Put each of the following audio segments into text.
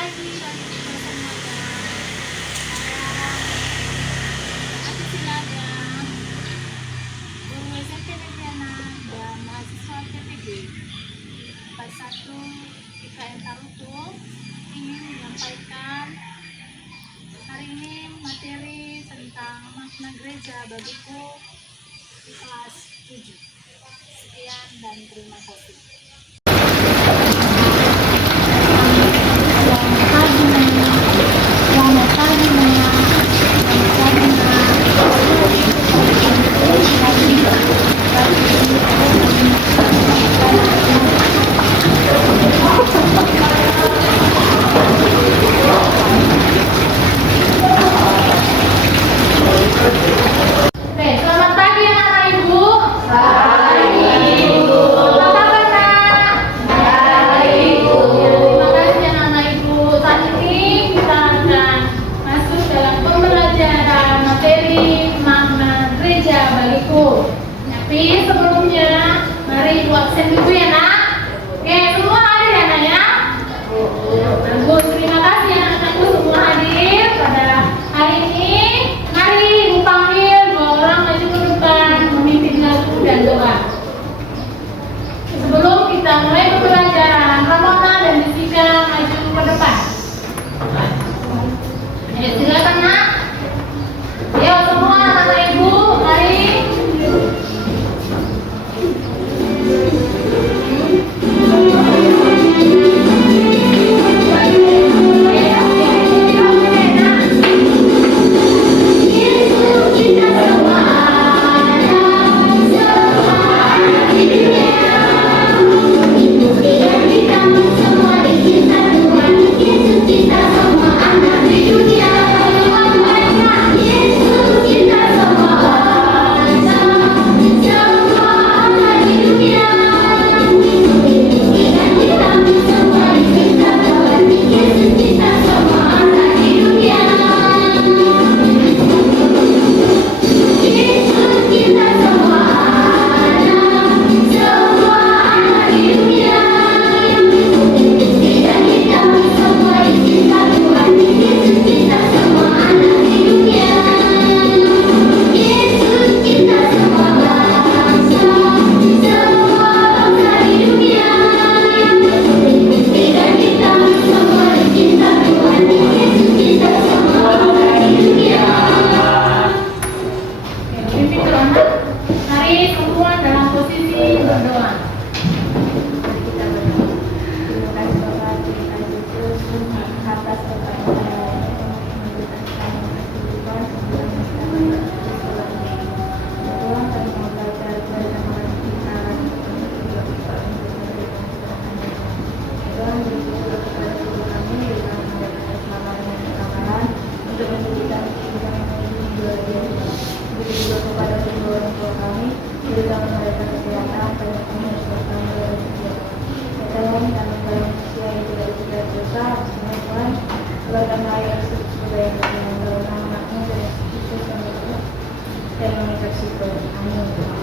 pagi adik-adik semuanya. Aku Silada, guru SMP Mediana dan mahasiswa PPG kelas 1 IKN Tarutu ingin menyampaikan hari ini materi tentang makna gereja bagiku di kelas 7. Sekian dan terima kasih. Tapi sebelumnya, mari ibu absen dulu ya nak. Oke, semua hadir ya nak ya. Bagus, terima kasih anak-anakku semua hadir pada hari ini. Mari ibu panggil dua orang maju ke depan memimpin lagu dan doa. Sebelum kita mulai pembelajaran, Ramona dan Jessica maju ke depan. Ayo silakan nak. Ayo semua anak-anak ibu, mari.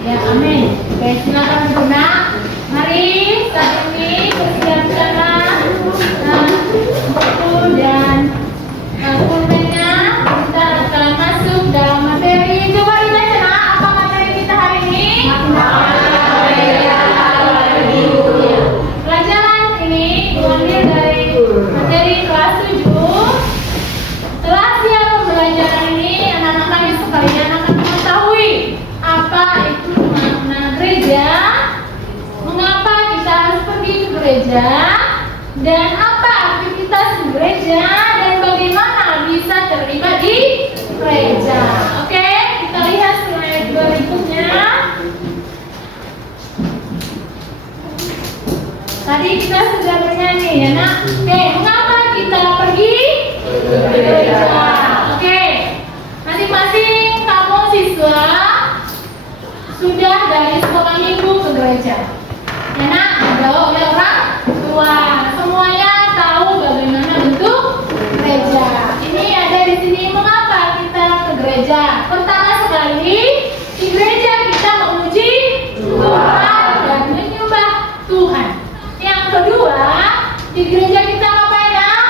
Ya, amin. Oke, silakan Bunda. Mari saat ini persiapkanlah buku dan pulpennya. Kita akan masuk dalam materi. Coba dibaca nak, apa materi kita hari ini? Pelajaran ini diambil dari materi kelas 7. Setelah siap pembelajaran ini, anak-anak kami sekalian akan mengetahui apa itu makna gereja, mengapa kita harus pergi ke gereja, dan apa aktivitas di gereja, dan bagaimana bisa terlibat di gereja. Oke, kita lihat slide berikutnya. Tadi kita sudah bernyanyi ya nak. Oke, mengapa kita pergi ke gereja? Oke, masing-masing kamu siswa sudah dari sekolah minggu ke gereja. Ya nak, dibawa oleh orang tua. Semuanya tahu bagaimana bentuk gereja. Ini ada di sini mengapa kita ke gereja. Pertama sekali, di gereja kita memuji Tuhan dan menyembah Tuhan. Yang kedua, di gereja kita ngapain nak?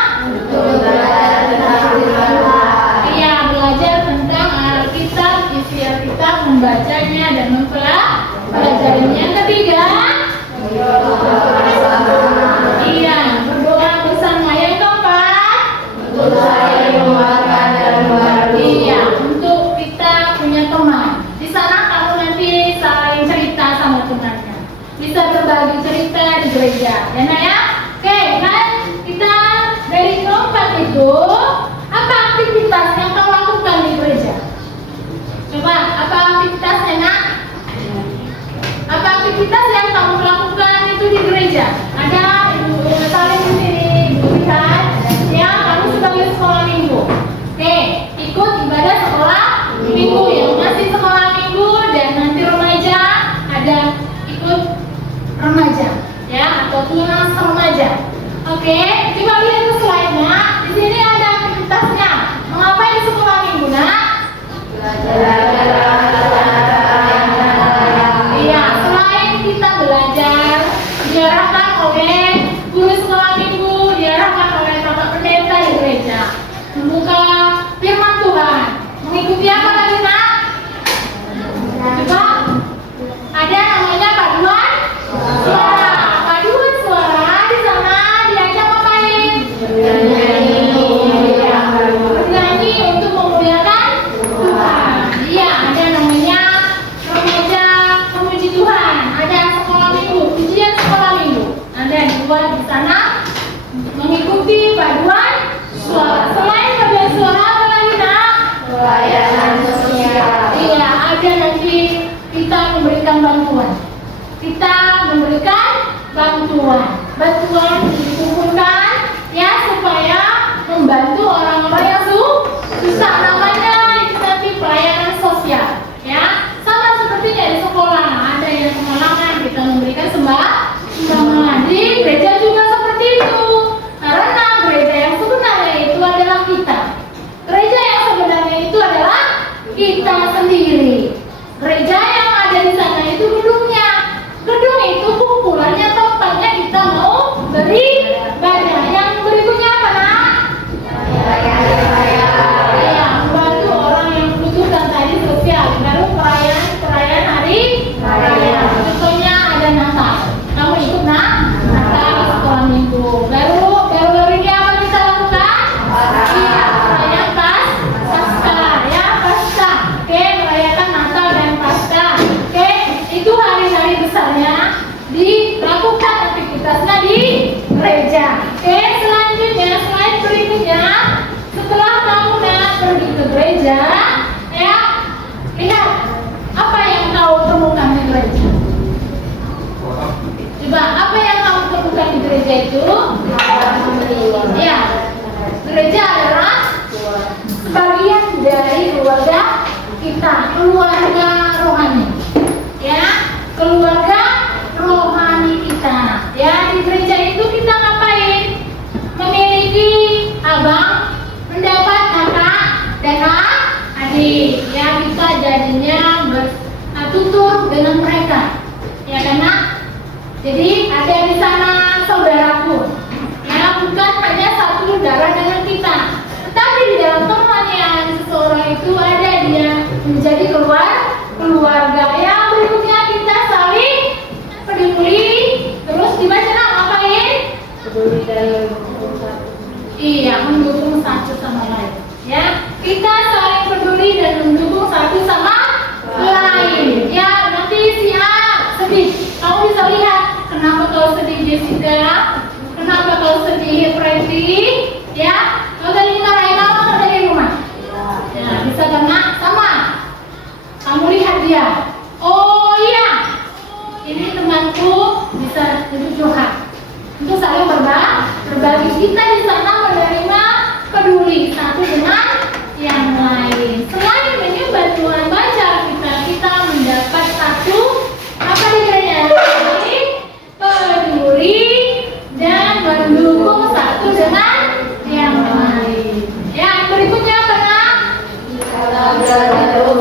Oke, kan kita dari kelompok itu apa aktivitas yang kamu lakukan di gereja? Coba, apa aktivitasnya nak? Apa aktivitas yang kamu lakukan itu di gereja? Ada ibu saling di sini, ibu lihat. Ya, kamu sebagai sekolah minggu. Oke, ikut ibadah sekolah minggu yang masih sekolah minggu dan nanti remaja ada ikut remaja, ya atau tunas remaja. Oke, coba lihat ke slide-nya. Di sini ada aktivitasnya. Mengapa di sekolah minggu nak? Iya, selain kita belajar, diarahkan oleh guru sekolah minggu, diarahkan oleh bapak pendeta di gereja, membuka firman Tuhan, mengikuti apa lagi nak? Coba, ada namanya paduan suara. Paduan suara di sana diajak ngapain? Bernyanyi untuk memuliakan Tuhan. Iya, ada namanya remaja memuji Tuhan. Ada sekolah minggu, ujian sekolah minggu. Ada dibuat di sana mengikuti paduan suara. Selain paduan suara apa lagi nak? Pelayanan sosial. Iya, ada nanti kita memberikan bantuan. Kita memberikan bantuan dikumpulkan ya supaya membantu orang-orang yang susah, namanya itu nanti pelayanan sosial ya, sama sepertinya di sekolah ada yang kemalangan, kita memberikan sumbangan. Di gereja juga seperti itu, karena gereja yang sebenarnya itu adalah kita. Gereja yang sebenarnya itu adalah kita sendiri. Gereja yang ada di sana itu gedungnya. Gedung itu kumpulannya, tempatnya kita mau beribadah. Yang berikutnya apa nak? Ya, membantu orang yang membutuhkan tadi sosial. Baru perayaan hari raya. Contohnya ada Natal. Kamu ikut nak? Natal sekolah minggu. Baru ini apa kita lakukan? Iya, perayaan Paskah. Ya, Paskah. Oke, merayakan Natal dan Paskah. Oke, itu hari-hari besarnya dilakukan aktivitasnya di gereja. Oke, selanjutnya slide berikutnya. Setelah kamu pergi ke gereja, ya lihat apa yang kau temukan di gereja. Coba apa yang kamu temukan di gereja itu? Ya, gereja adalah sebagian dari keluarga kita, keluarga rohani. Ya, keluarga rohani kita. Ya, di gereja itu kita ngapain? Memiliki abang, mendapat kakak dan adik. Ya, kita jadinya bertutur dengan mereka. Ya, karena jadi ada di sana saudaraku. Ya, bukan hanya satu darah dengan kita, tetapi di dalam pertanian seseorang itu ada dia menjadi keluarga. Yang berikutnya kita saling peduli. Terus dibaca ngapain? Peduli dan iya, mendukung satu sama lain. Ya, kita saling peduli dan mendukung satu sama lain. Ya, nanti si A sedih, kamu bisa lihat kenapa kau sedih Jessica, kenapa kau sedih Freddy. Ya, kau tadi dimarahin apa atau dari rumah? Ya, bisa karena sama. Kamu lihat dia. Oh iya, ini temanku, bisa itu curhat. Untuk saling berbagi, kita di sana menerima peduli satu dengan yang lain. Selain menyumbang bantuan baca kita mendapat satu apa di gereja? Peduli dan mendukung satu dengan yang lain. Ya, berikutnya apa nak? Iya, bagaimana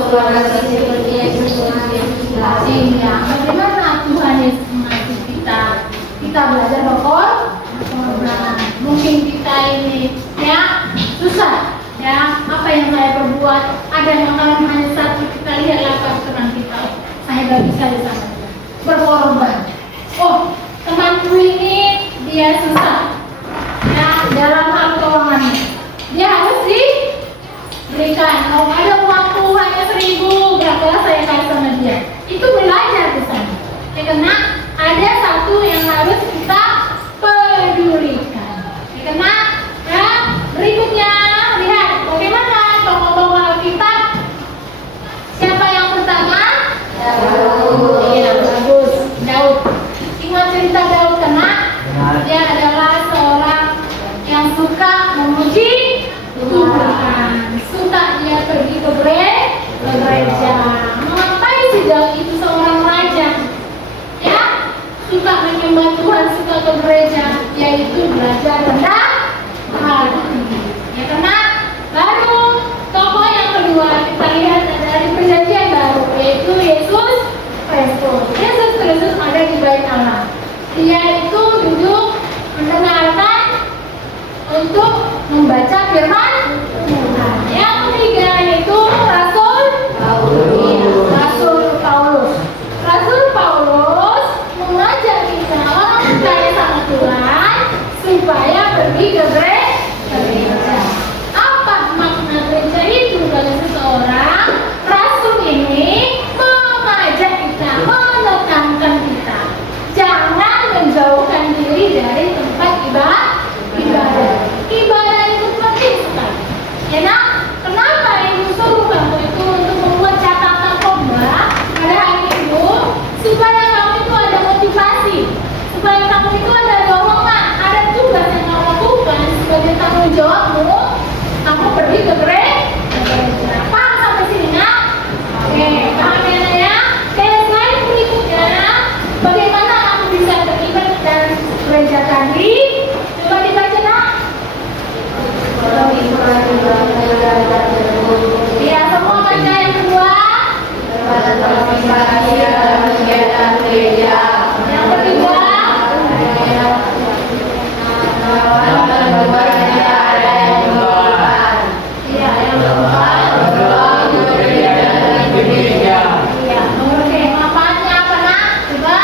Tuhan Yesus mengasihi kita belajar berkorban. Mungkin kita ini ya susah, ya apa yang saya perbuat, ada makanan hanya satu, kita lihat lapar tenang kita, saya gak bisa di sana berkorban. Oh, temanku ini dia susah, ya dalam hal keuangannya, dia harus diberikan. Mau ada uangku hanya 1.000, gak boleh saya kasih sama dia. Itu belajar di sana. Ya, karena ada satu yang harus kita peduli. ke gereja. Apa makna gereja itu bagi seseorang? Rasul ini mengajak kita, menekankan kita, jangan menjauhkan diri dari tempat ibadah. Ibadah itu penting sekali. Ya nak, kenapa ibu suruh kamu itu untuk membuat catatan khotbah pada hari itu? Supaya kamu itu ada motivasi, supaya kamu itu ada dorongan, ada tugas yang kamu lakukan sebagai tanggung jawabmu. Kamu pergi ke gereja. Paham sampai sini nak? Oke, paham ya? Oke, slide berikutnya. Bagaimana kamu bisa terlibat dalam gereja tadi? Coba dibaca nak. Ya, semua baca yang kedua. Yang ketiga. Iya, yang keempat. Iya, oke. Manfaatnya apa nak? Coba.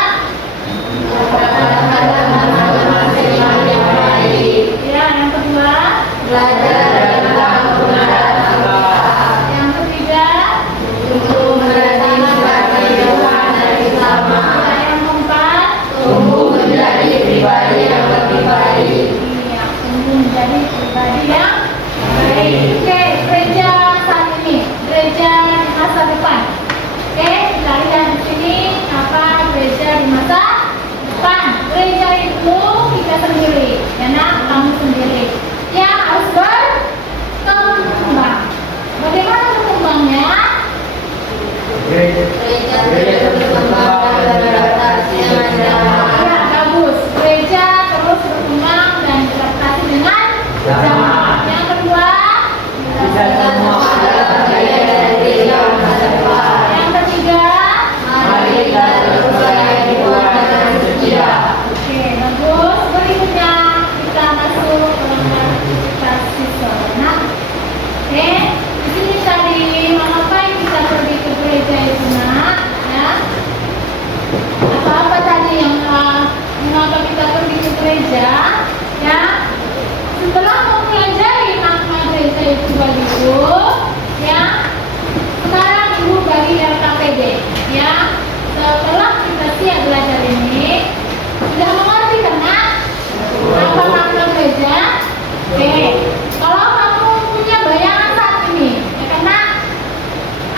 Iya, yang kedua. Yang ketiga. Yang keempat. Tumbuh menjadi pribadi yang lebih baik. Iya, tumbuh menjadi pribadi yang baik. Oke, gereja saat ini, gereja di masa depan. Oke, kita lihat di sini apa gereja di masa depan. Gereja itu kita sendiri, ya nak, kamu sendiri. Ya harus berkembang. Bagaimana berkembangnya? Gereja berkembang dan beradaptasi dengan zaman. Ya, bagus. Gereja terus berkembang dan beradaptasi dengan zaman. Yang kedua, Kita semua adalah bagian dari gereja masa depan. yang ketiga. Mari kita terus melayani Tuhan dengan setia. Oke, bagus. Berikutnya kita masuk ke aktivitas siswa. Nah, oke, di sini tadi mengapa kita pergi ke gereja itu nak? Ya, apa-apa tadi yang mengapa kita pergi ke gereja? Ya, setelah mempelajari makna gereja itu bagiku, ya, sekarang ibu bagi LKPD, ya. Setelah kita siap belajar ini, sudah mengerti kan nak? Apa makna gereja? Oke, kalau kamu punya bayangan saat ini, ya kan nak?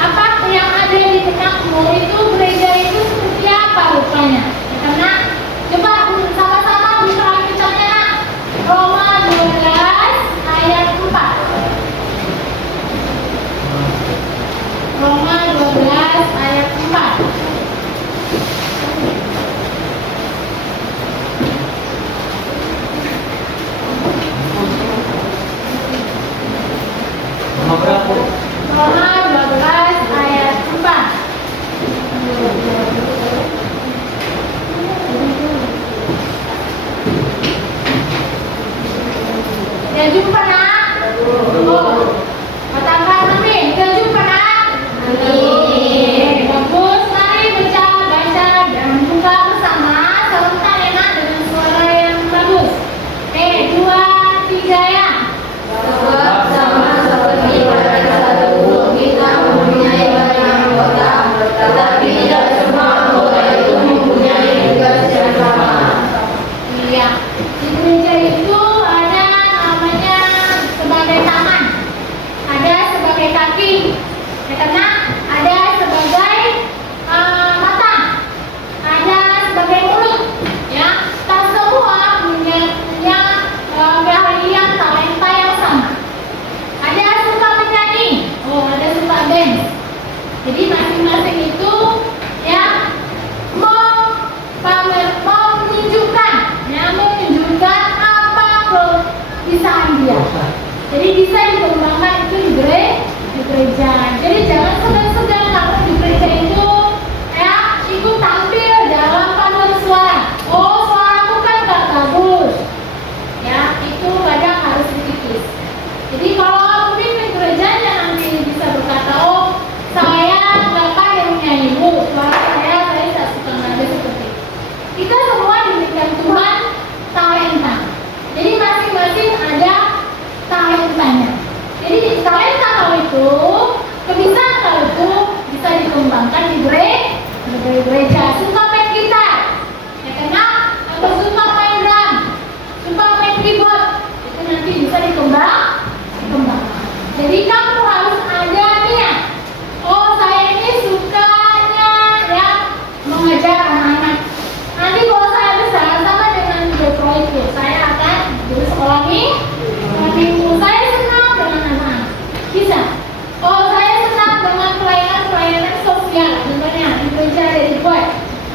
Apa yang ada di benakmu itu gereja itu seperti apa rupanya? Ya kan nak? Coba sama-sama buka Alkitabnya nak. Roma 12 ayat 4. Roma 12 ayat 4. Nomor berapa? Roma 12 ayat 4. Udah jumpa nak? Oh, katakan amin. Udah jumpa nak? Amin. Bagus, mari baca dan buka bersama serentak enak dengan suara yang bagus. 2, 3 ya. Sebab sama seperti pada satu tubuh kita mempunyai banyak anggota, tetapi tidak semua anggota itu mempunyai tugas yang sama. Iya. Di gereja itu ada namanya sebagai tangan, ada sebagai kaki, ya karena ada sebagai mata, ada sebagai mulut, ya. Tak semua punya keahlian talenta yang sama. Ada suka menyanyi, ada suka dance. Jadi masing-masing itu ya mau menunjukkan apa kebisaan dia. Jadi bisa dikembangkan itu di gereja. Jadi jangan segan-segan kamu di gereja itu ya ikut tampil dalam paduan suara. Oh, suaraku kan gak bagus. Ya, itu kadang harus dikikis. Jadi kalau pimpin gerejanya nanti bisa berkata, oh saya bapak yang menyanyi, suara saya tak suka nada seperti itu. Kita semua diberikan Tuhan talenta. Jadi masing-masing dikembangkan di gereja. Suka main gitar, ya kan? Atau suka main drum, suka main keyboard, itu nanti bisa dikembangkan. Jadi kamu harus ada niat. Oh, saya ini sukanya ya mengajar anak-anak. Nanti kalau saya besar sama dengan Detroit, saya akan jadi sekolah minggu. Saya senang dengan anak-anak. Bisa. Oh, saya senang dengan pelayanan sosial, contohnya di gereja dari Detroit.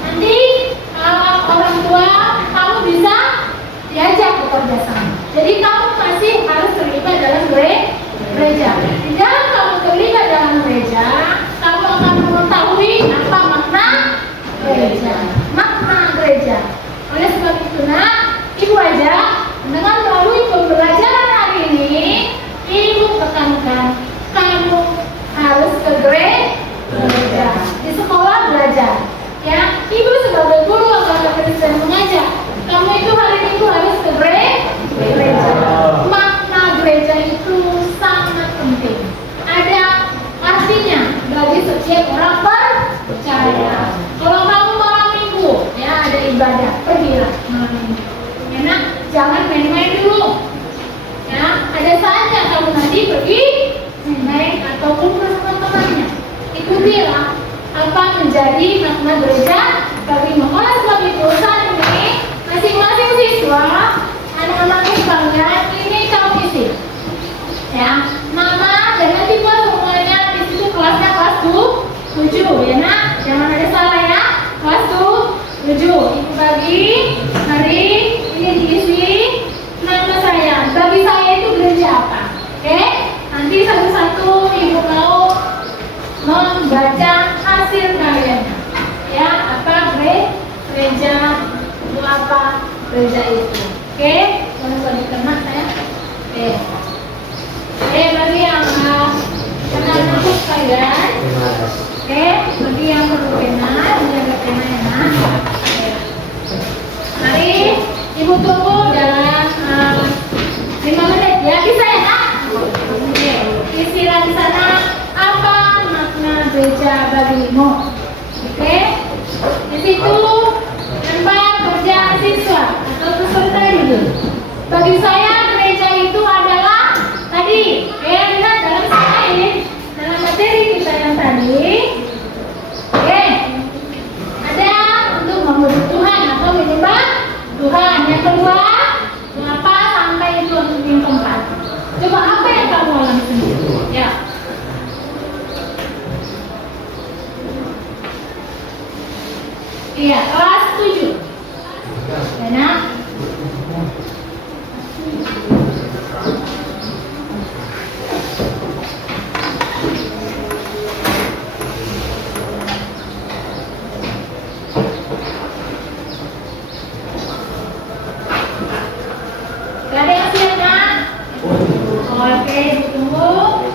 Nanti orang tua kamu bisa diajak bekerja sama. Jadi kamu masih harus terlibat dalam gereja. Di dalam kamu terlibat dalam gereja, kamu akan mengetahui apa makna gereja. Oleh sebab itu, ibu aja dengan melalui pembelajaran hari ini, ibu tekankan kamu harus ke gereja. Di sekolah belajar. Ya, ibu sebagai guru agama Kristen mengajar, kamu itu hari minggu harus ke gereja. Makna gereja itu sangat penting. Ada artinya bagi setiap orang percaya. Kalau kamu malam minggu, ya ada ibadah, pergilah malam minggu. Ya, jangan main-main dulu. Ya, ada saatnya kamu nanti pergi main ataupun bersama temannya. Ikutilah apa menjadi makna gereja bagimu. Oleh sebab itu saat ini masing-masing siswa, anak-anak sekalian, ini kamu isi. Ya, nama dan nanti semuanya di situ kelasnya kelas 7 ya nak, jangan ada salah ya, kelas 7. Ibu bagi hari ini diisi nama saya. Bagi saya itu gereja apa? Oke, nanti satu-satu ibu mau membaca hasil karyanya. Ya, apa gereja itu apa gereja itu? Oke, kalau diterima saya. Oke, bagi yang kenal aku sekalian. Oke, bagi yang perlu pena, menjaga pena ya nak. Mari ibu tunggu dalam 5 menit ya, bisa ya nak? Oke, istilah di sana apa makna gereja bagimu? Oke, di situ tempat kerja siswa atau peserta didik. Bagi saya gereja itu adalah tadi, lihat dalam slide, dalam materi kita yang tadi. Oke, ada untuk memuji Tuhan atau menyembah Tuhan. Yang kedua, mengapa sampai itu untuk yang keempat? Coba apa yang kamu alami sendiri? Ya. Iya, kelas 7. Enak. Gak ada yang siap nak? Oke, ditunggu.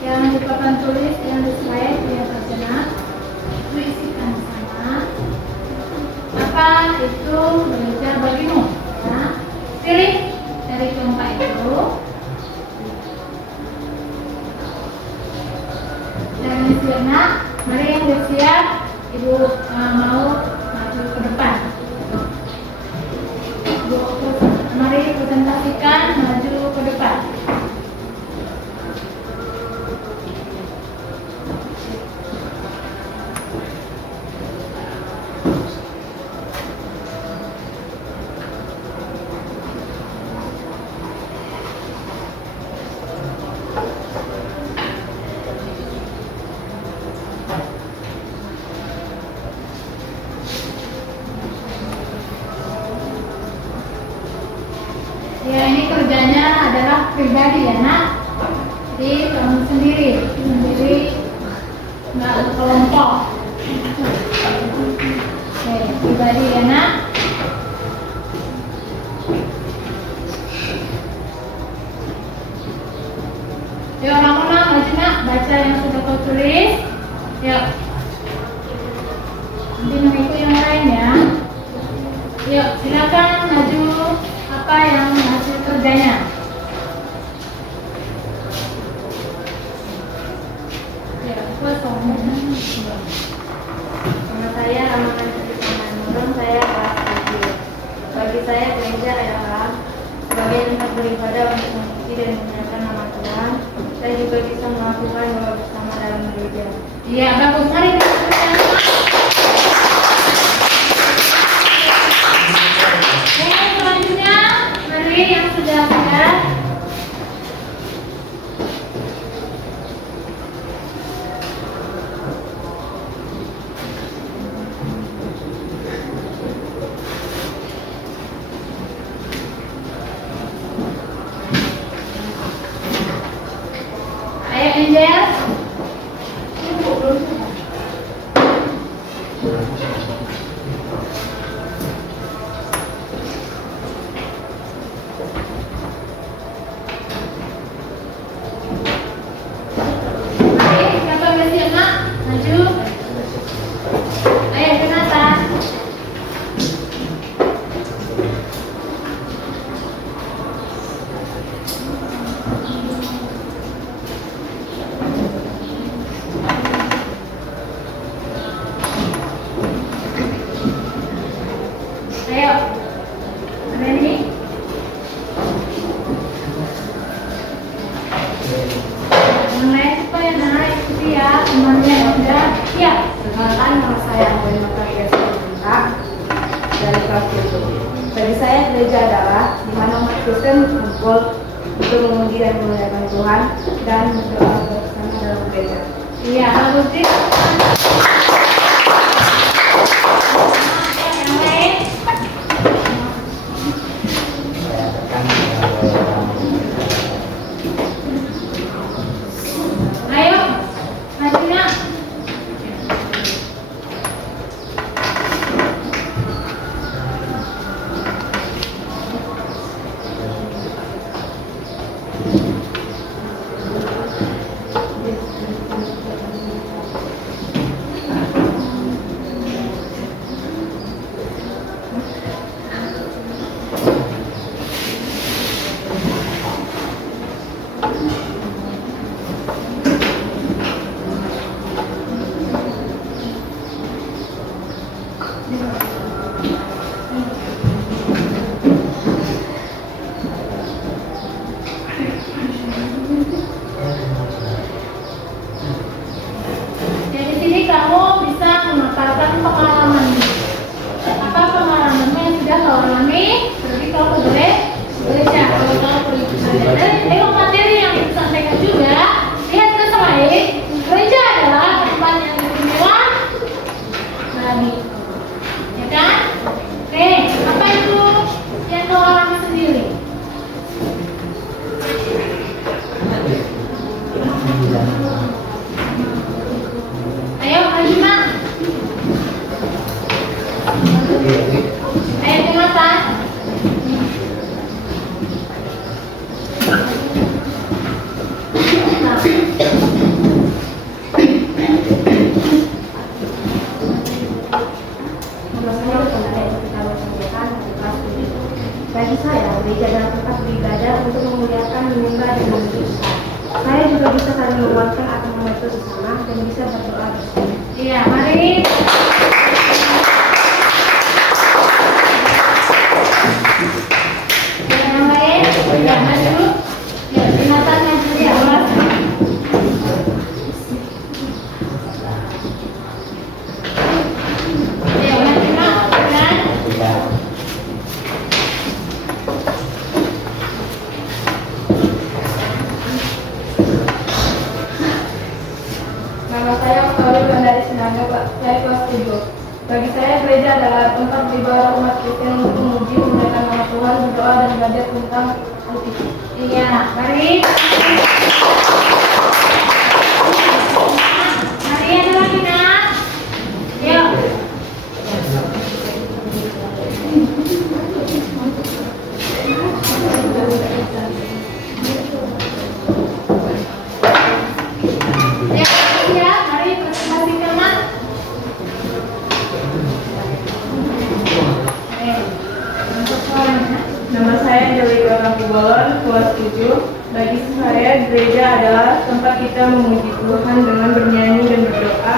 Yang di papan tulis yang di slide yang terjenak, tuliskan sana apa itu gereja bagimu. Nah, pilih dari keempat itu. Jangan siap nak, mari yang bersiap, ibu mau maju ke depan. Ibu pribadi ya nak. Jadi kamu sendiri nggak kelompok. Oke, pribadi ya nak. Yuk orang-orang maju nak, baca yang sudah kau tulis. Yuk. Nanti mengikut yang lain ya. Yuk, silakan maju apa yang hasil kerjanya. Ya, kosong. Nama saya Ramadan Setiawan Nurun, saya kelas 7. Bagi saya gereja adalah sebagai tempat beribadah untuk mengikuti dan memuliakan nama Tuhan. Saya juga bisa melakukan doa bersama dalam gereja. Iya, bagus. Mari kita bersama. Oke, selanjutnya mari yang sudah siap. Ayo Angel. Mari, siapa yang siap nak? Maju. Ayo Jonathan. Ayo. Ready? Yang lain supaya naik ikuti ya, temannya udah. Iya. Perkenalkan, nama saya Anggun Makaria Sinta dari kelas 7. Bagi saya gereja adalah di mana umat Kristen berkumpul untuk memuji dan memuliakan Tuhan dan berdoa bersama dalam gereja. Iya, bagus sih. Yang lain? Ayo, maju nak. Dari sini kamu bisa memaparkan pengalaman. Apa pengalamanmu yang sudah kau alami? Berarti kau boleh gereja. Kalau kau pergi ke gereja, dan tengok materi yang disampaikan juga. Lihat ke slide. Gereja adalah tempat yang istimewa bagi, ya kan? Oke, apa itu yang kau alami sendiri? Ayo maju nak. Ayo Jonathan. Nama saya Ramadan Setiawan Nurun dari kelas 7. Bagi saya, gereja adalah tempat beribadah untuk memuliakan, menyembah, dan memuji Tuhan. Saya juga bisa saling menguatkan atau membantu sesama dan bisa berdoa bersama. Iya, mari. Yang lain, ya maju. Ya, Jonathan maju di awas. Ya, maju nak, kan? Nama saya Oktawi dari Sinanga, saya kelas 7. Bagi saya, gereja adalah tempat beribadah umat Kristen untuk memuji, memuliakan nama Tuhan, berdoa, dan belajar tentang Alkitab. Iya, mari. Mari ada lagi nak. Yuk. Ya, mari presentasi teman. Untuk suaranya. Nama saya Dewi Bolon, kelas 7. Bagi saya, gereja adalah tempat kita memuji Tuhan dengan bernyanyi dan berdoa,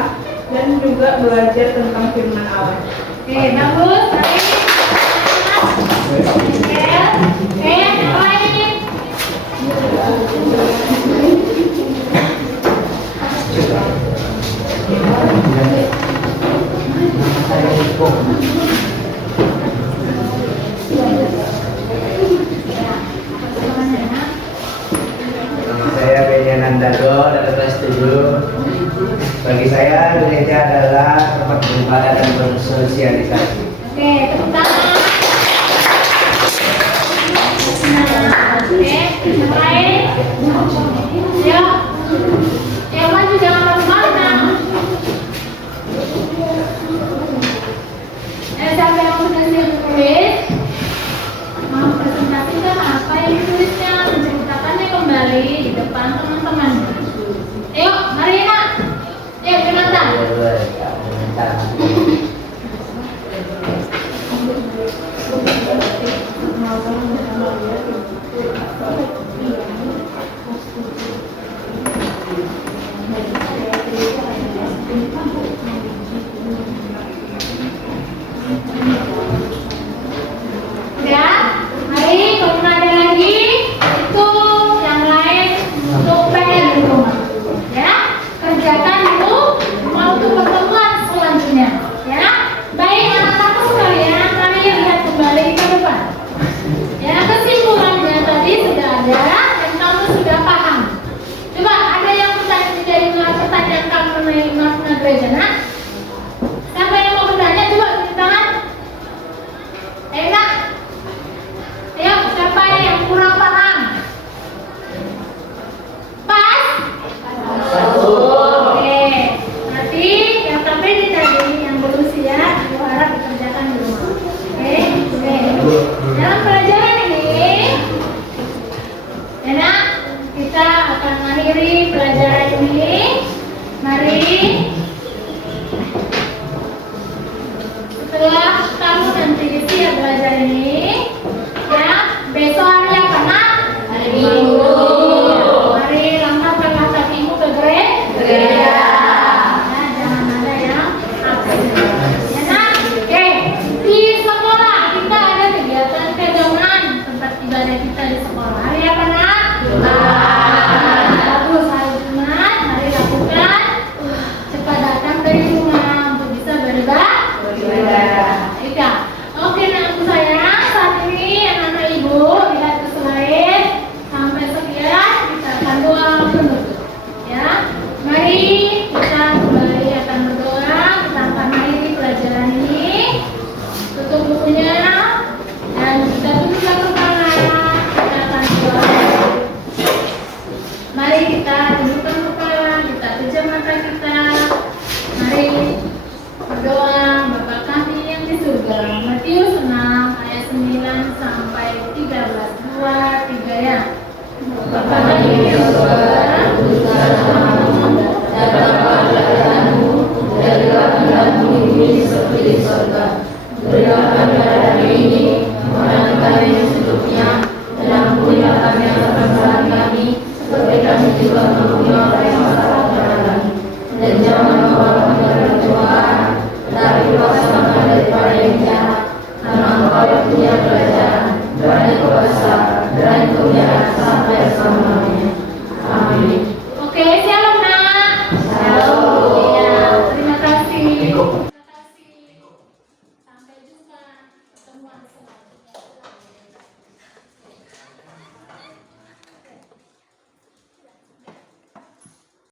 dan juga belajar tentang firman Allah. Oke, bagus. Oke, yang lain. Nama saya Benyamin Dago dari kelas 7. Bagi saya gereja adalah tempat beribadah dan bersosialisasi. Oke, tepuk tangan. Oke, yang lain. Yuk. Yang maju jangan malu-malu. Siapa yang sudah siap menulis? Mau presentasikan apa yang ditulisnya, menceritakannya kembali di depan teman-teman. Yuk, mari nak. Yuk, Jonathan. Ya, mari kalau ada lagi itu yang lain untuk PR di rumah. Ya, kerjakan dulu untuk pertemuan selanjutnya. Ya, baik anak-anakku sekalian, mari lihat kembali ke depan. Ya, kesimpulannya tadi sudah ada dan kamu sudah paham. Coba ada yang pertanyaan kamu mengenai makna gereja, nak? Siapa yang mau bertanya? Coba tunjuk tangan. Enak. Ayo, siapa yang kurang paham? Pas? Oke. Nanti yang terpilih tadi yang berusia aku harap dikerjakan di rumah. Oke. Dalam pelajaran ini, enak. Kita akan mengakhiri pelajaran ini. Mari. Setelah kamu nanti siap belajar ini, ya, besok hari apa nak? Hari Minggu. Mari langkahkanlah kakimu ke gereja. Nah, jangan ada yang absen. Ya nak, oke. Di sekolah kita ada kegiatan pegangan tempat ibadah kita di sekolah. Hari apa nak? Jumat. Bagus, hari Jumat. Mari lakukan. Cepat datang dari rumah untuk bisa beribadah. Iya. Oke, anakku sayang, saat ini anak-anak ibu lihat ke slide sampai sekian kita akan doa penutup. Ya, mari kita kembali akan berdoa. Kita akan mengakhiri pelajaran ini. Tutup bukunya dan kita tundukkan kepala. Kita akan doa. Mari kita tundukkan kepala, kita pejam mata kita. Mari berdoa. Bapa kami yang di surga. Matius 6 ayat 9 sampai 13. 2, 3 ya. Bapa kami yang di surga.